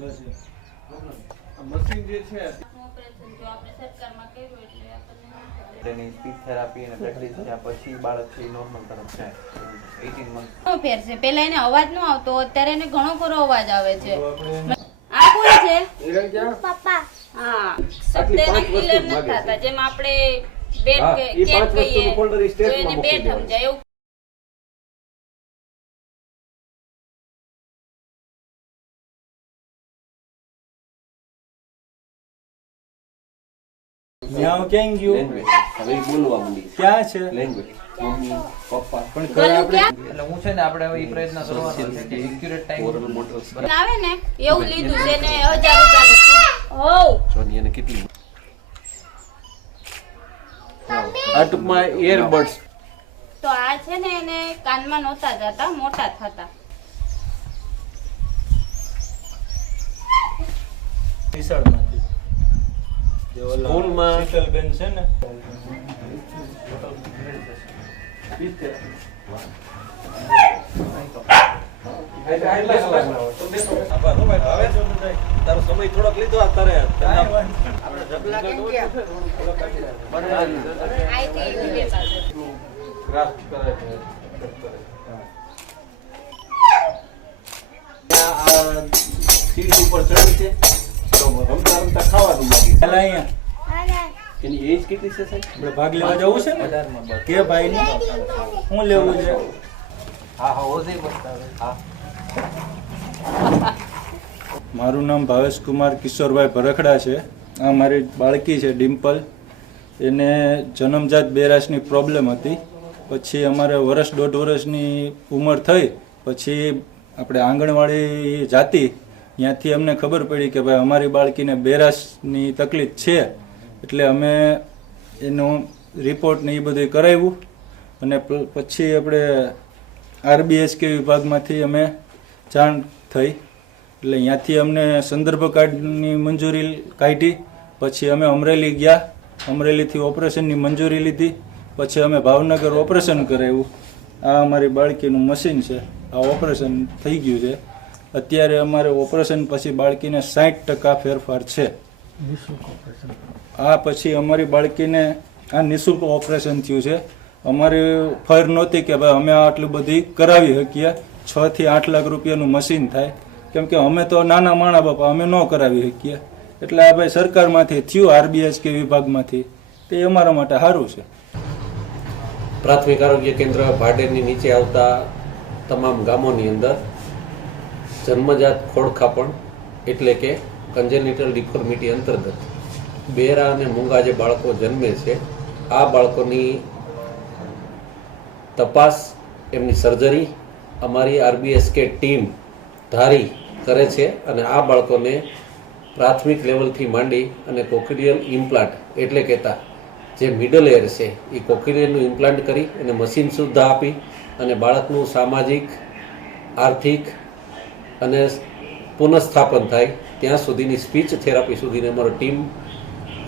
Machine. જે છે operation જો આપણે સરકારમાં કર્યું એટલે આપણને તેની સ્પીચ થેરાપી અને પ્રેક્ટિસ થયા પછી બાળક છે નોર્મલ તરફ જાય. 18 મંથ ફેર છે. પેલા એને અવાજ નો આવતો અત્યારે એને ઘણો ખરો અવાજ આવે છે. આ કોણ છે? હા શબ્દ એના ક્લિયર નથી થતા જેમ આપણે બેટ હા, કે કેટ કહીએ તો એને બેટ સમજાય. ન્યાવ ક્યાં ગયું હવે બોલવા માંડી. ક્યાં છે? Language mummy papa. પણ ઘરે આપણે એટલે હું છે ને આપણે હવે ઈ પ્રયત્ન કરવાનો છે કે એક્યુરેટ ઓરલ ટાઈમ મોટર આવે ને એવું લીધું છે ને 1000 રૂપિયા. હોવ. સોની એને કેટલી આ ટૂંકમાં એરબડ્સ તો આ છે ને એને કાનમાં નહોતા જતા મોટા થતા. ઓલા સ્કૂલમાં- શીતલબેન છે ને. તારો સમય થોડોક લીધો આ સીટ ઉપર ચડી છે. રમતા રમતા ખાવાનું બાકી પેલા અહીંયા એની એજ કેટલી છે. સાહેબ આપણે ભાગ લેવા જવું છે ને? કે ભાઈ ને? હું લેવું છે? હા હા ઓઝે બતાવે. હા. મારું નામ ભાવેશ કુમાર કિશોરભાઈ ભરખડા છે. આ મારી બાળકી છે ડિમ્પલ. એને જન્મજાત બેરાશની પ્રોબ્લેમ હતી. પછી અમારે વર્ષ દોઢ વર્ષની ઉંમર થઈ. પછી આપણે આંગણવાડી જાતી ત્યાંથી અમને ખબર પડી કે ભાઈ અમારી બાળકીને બેરાશની તકલીફ છે. એટલે અમે એનો રિપોર્ટ ને એ બધું કરાવ્યું. અને પછી આપણે આરબીએસકે વિભાગમાંથી અમે જાણ થઈ. એટલે ત્યાંથી અમને સંદર્ભ કાર્ડની મંજૂરી કાઢી. પછી અમે અમરેલી ગયા. અમરેલીથી ઓપરેશનની મંજૂરી લીધી. પછી અમે ભાવનગર ઓપરેશન કરાવ્યું. આ અમારી બાળકીનું મશીન છે. આ ઓપરેશન થઈ ગયું છે. અત્યારે અમારે ઓપરેશન પછી બાળકીને સાઠ ટકા ફેરફાર છે. આ પછી અમારી બાળકીને આ નિઃશુલ્ક ઓપરેશન થયું છે. અમારી ફર નહોતી કે ભાઈ અમે આટલું બધી કરાવી શકીએ. છ થી આઠ લાખ રૂપિયાનું મશીન થાય. કેમ કે અમે તો નાના માણા બાપા અમે ન કરાવી શકીએ. એટલે આ ભાઈ સરકારમાંથી થયું આરબીએસ કે વિભાગમાંથી. તે અમારા માટે સારું છે. પ્રાથમિક આરોગ્ય કેન્દ્ર ભાડેની નીચે આવતા તમામ ગામોની અંદર જન્મજાત ખોડખાપણ એટલે કે કન્જેનિટલ ડિફોર્મિટી અંતર્ગત. બેરા અને મૂંગા જે બાળકો જન્મે છે, આ બાળકોની તપાસ, એમની સર્જરી અમારી આરબીએસ કે ટીમ ધારી કરે છે અને આ બાળકોને પ્રાથમિક લેવલથી માંડી અને કોકિડિયલ ઇમ્પ્લાન્ટ એટલે કહેતા જે મિડલ એર છે, એ કોકિડિયલનું ઇમ્પ્લાન્ટ કરી અને મશીન સુવિધા આપી અને બાળકનું સામાજિક, આર્થિક અને પુનઃસ્થાપન થાય ત્યાં સુધીની સ્પીચ થેરાપી સુધીની અમારો ટીમ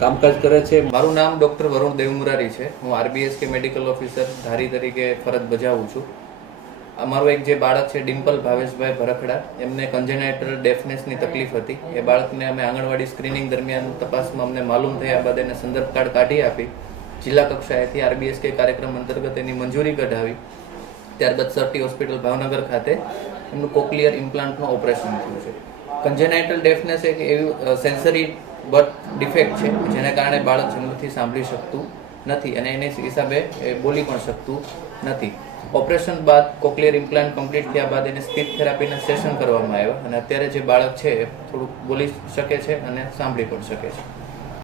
કામકાજ કરે છે. મારું નામ ડૉક્ટર વરુણ દેવમુરારી છે. હું આરબીએસ કે મેડિકલ ઓફિસર ધારી તરીકે ફરજ બજાવું છું. અમારું એક જે બાળક છે, ડિમ્પલ ભાવેશભાઈ ભરખડા, એમને કન્જેનાઇટલ ડેફનેસની તકલીફ હતી. એ બાળકને અમે આંગણવાડી સ્ક્રીનિંગ દરમિયાન તપાસમાં અમને માલુમ થયા બાદ એને સંદર્ભ કાર્ડ કાઢી આપી. જિલ્લા કક્ષાએથી આરબીએસ કે કાર્યક્રમ અંતર્ગત એની મંજૂરી કઢાવી. ત્યારબાદ સરટી હોસ્પિટલ ભાવનગર ખાતે એમનું કોકલિયર ઇમ્પ્લાન્ટનું ઓપરેશન થયું છે. કન્જેનાઇટલ ડેફનેસ એક એવું સેન્સરી બર્થ ડિફેક્ટ છે, જેને કારણે બાળક જન્મથી સાંભળી શકતું નથી અને એને હિસાબે એ બોલી પણ શકતું નથી. ઓપરેશન બાદ કોકલિયર ઇમ્પ્લાન્ટ કમ્પ્લીટ થયા બાદ એને સ્પીચ થેરાપીના સેશન કરવામાં આવ્યા અને અત્યારે જે બાળક છે એ થોડુંક બોલી શકે છે અને સાંભળી પણ શકે છે.